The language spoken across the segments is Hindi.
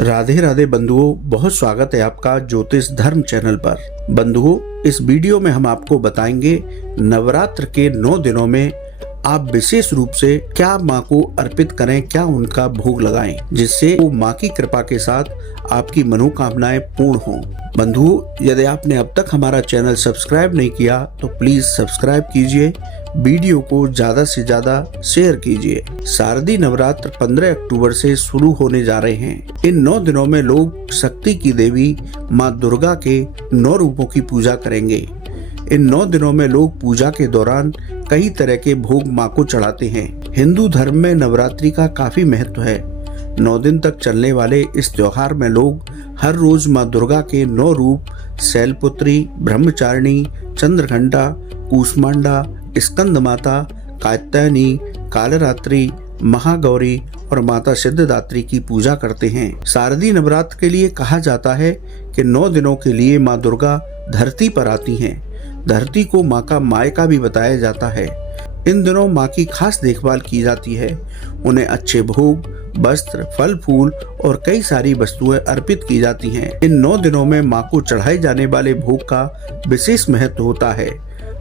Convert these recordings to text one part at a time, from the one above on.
राधे राधे बंधुओं, बहुत स्वागत है आपका ज्योतिष धर्म चैनल पर। बंधुओं, इस वीडियो में हम आपको बताएंगे नवरात्र के 9 दिनों में आप विशेष रूप से क्या माँ को अर्पित करें, क्या उनका भोग लगाएं, जिससे वो माँ की कृपा के साथ आपकी मनोकामनाएं पूर्ण हों। बंधुओं, यदि आपने अब तक हमारा चैनल सब्सक्राइब नहीं किया तो प्लीज सब्सक्राइब कीजिए, वीडियो को ज्यादा से ज्यादा शेयर कीजिए। शारदीय नवरात्र 15 अक्टूबर से शुरू होने जा रहे हैं। इन 9 दिनों में लोग शक्ति की देवी माँ दुर्गा के 9 रूपों की पूजा करेंगे। इन 9 दिनों में लोग पूजा के दौरान कई तरह के भोग माँ को चढ़ाते हैं। हिंदू धर्म में नवरात्रि का काफी महत्व है। 9 दिन तक चलने वाले इस त्योहार में लोग हर रोज माँ दुर्गा के 9 रूप शैलपुत्री, ब्रह्मचारिणी, चंद्रघंटा, कूष्मांडा, स्कंद माता, कात्यायनी, कालरात्रि, महागौरी और माता सिद्धिदात्री की पूजा करते हैं। शारदीय नवरात्र के लिए कहा जाता है कि 9 दिनों के लिए माँ दुर्गा धरती पर आती हैं। धरती को माँ का मायका भी बताया जाता है। इन दिनों माँ की खास देखभाल की जाती है। उन्हें अच्छे भोग, वस्त्र, फल फूल और कई सारी वस्तुएं अर्पित की जाती हैं। इन 9 दिनों में माँ को चढ़ाए जाने वाले भोग का विशेष महत्व होता है।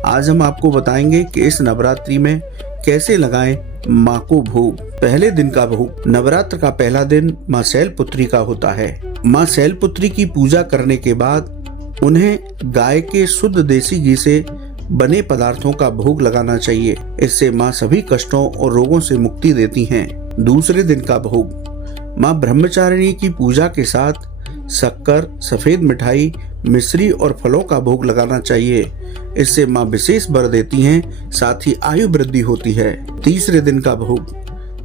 आज हम आपको बताएंगे कि इस नवरात्रि में कैसे लगाएं माँ को भोग। पहले दिन का भोग। नवरात्र का पहला दिन माँ शैलपुत्री का होता है। माँ शैलपुत्री की पूजा करने के बाद उन्हें गाय के शुद्ध देसी घी से बने पदार्थों का भोग लगाना चाहिए। इससे माँ सभी कष्टों और रोगों से मुक्ति देती हैं। दूसरे दिन का भोग। माँ ब्रह्मचारिणी की पूजा के साथ शक्कर, सफेद मिठाई, मिश्री और फलों का भोग लगाना चाहिए। इससे माँ विशेष वर देती हैं, साथ ही आयु वृद्धि होती है। तीसरे दिन का भोग।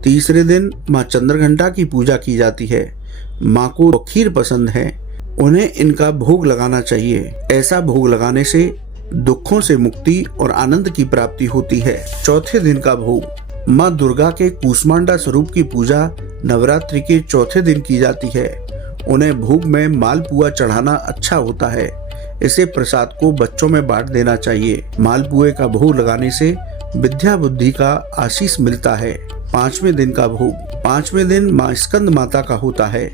तीसरे दिन माँ चंद्रघंटा की पूजा की जाती है। माँ को खीर पसंद है, उन्हें इनका भोग लगाना चाहिए। ऐसा भोग लगाने से दुखों से मुक्ति और आनंद की प्राप्ति होती है। चौथे दिन का भोग। माँ दुर्गा के कूष्मांडा स्वरूप की पूजा नवरात्रि के चौथे दिन की जाती है। उन्हें भोग में मालपुआ चढ़ाना अच्छा होता है। इसे प्रसाद को बच्चों में बांट देना चाहिए। मालपुए का भोग लगाने से विद्या बुद्धि का आशीष मिलता है। 5वें दिन का भोग। 5वें दिन माँ स्कंद माता का होता है।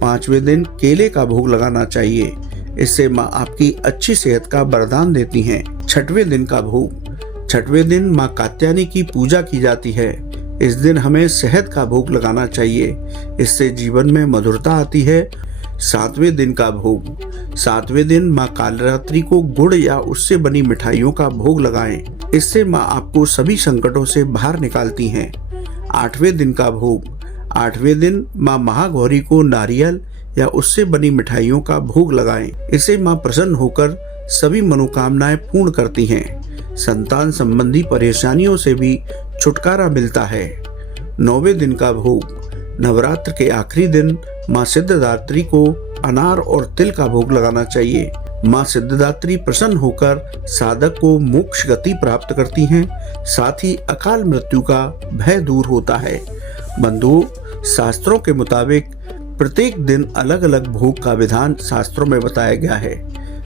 5वें दिन केले का भोग लगाना चाहिए। इससे माँ आपकी अच्छी सेहत का वरदान देती हैं। 6वें दिन का भोग। 6वें दिन माँ कात्यायनी की पूजा की जाती है। इस दिन हमें शहद का भोग लगाना चाहिए। इससे जीवन में मधुरता आती है। 7वें दिन का भोग। 7वें दिन माँ कालरात्रि को गुड़ या उससे बनी मिठाइयों का भोग लगाएं। इससे माँ आपको सभी संकटों से बाहर निकालती हैं। 8वें दिन का भोग। 8वें दिन माँ महागौरी को नारियल या उससे बनी मिठाइयों का भोग लगाएं। इससे माँ प्रसन्न होकर सभी मनोकामनाएं पूर्ण करती हैं। संतान संबंधी परेशानियों से भी छुटकारा मिलता है। 9वें दिन का भोग। नवरात्र के आखिरी दिन माँ सिद्धिदात्री को अनार और तिल का भोग लगाना चाहिए। माँ सिद्धिदात्री प्रसन्न होकर साधक को मोक्ष गति प्राप्त करती हैं, साथ ही अकाल मृत्यु का भय दूर होता है। बंधुओं, शास्त्रों के मुताबिक प्रत्येक दिन अलग अलग भोग का विधान शास्त्रों में बताया गया है,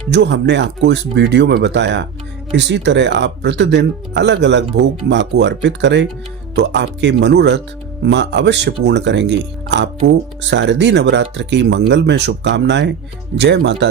जो हमने आपको इस वीडियो में बताया। इसी तरह आप प्रतिदिन अलग अलग भोग माँ को अर्पित करें तो आपके मनोरथ माँ अवश्य पूर्ण करेंगी। आपको शारदीय नवरात्र की मंगलमय शुभकामनाएं। जय माता दी।